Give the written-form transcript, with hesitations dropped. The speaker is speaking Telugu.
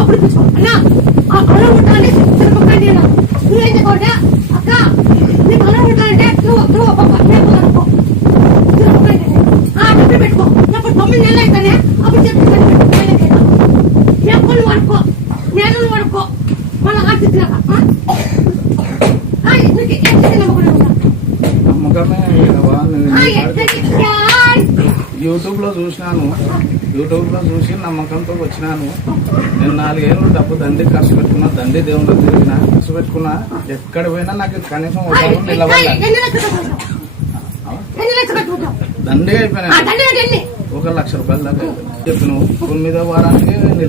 అప్పుడు తెచ్చుకో అన్నా ఆ కలర్ ఉంటాంటే తిరగకండి నువ్వేం చెప్పుకోండి అక్క నీ కలర్ ఉంటాంటే నువ్వు అనుకో తిరగకండి డబ్బులు పెట్టుకో ఇప్పుడు 9 నెలలు అయితేనే అప్పుడు చెప్తాను నువ్వు అనుకో నేను నువ్వు అనుకో మళ్ళీ ఆర్చిస్తున్నాక యూట్యూబ్ లో చూసి నమ్మకంతో వచ్చినాను. నేను 4 ఏళ్ళు డబ్బు దండి ఖర్చు పెట్టుకున్నా, దండి దేవుళ్ళు తిరిగినా, ఖర్చు పెట్టుకున్నా. ఎక్కడ పోయినా నాకు కనీసం నిలబడాలి. దండి అయిపోయినా 1 లక్ష రూపాయల దాకా చెప్పిన 9వ వారానికి నిలబడి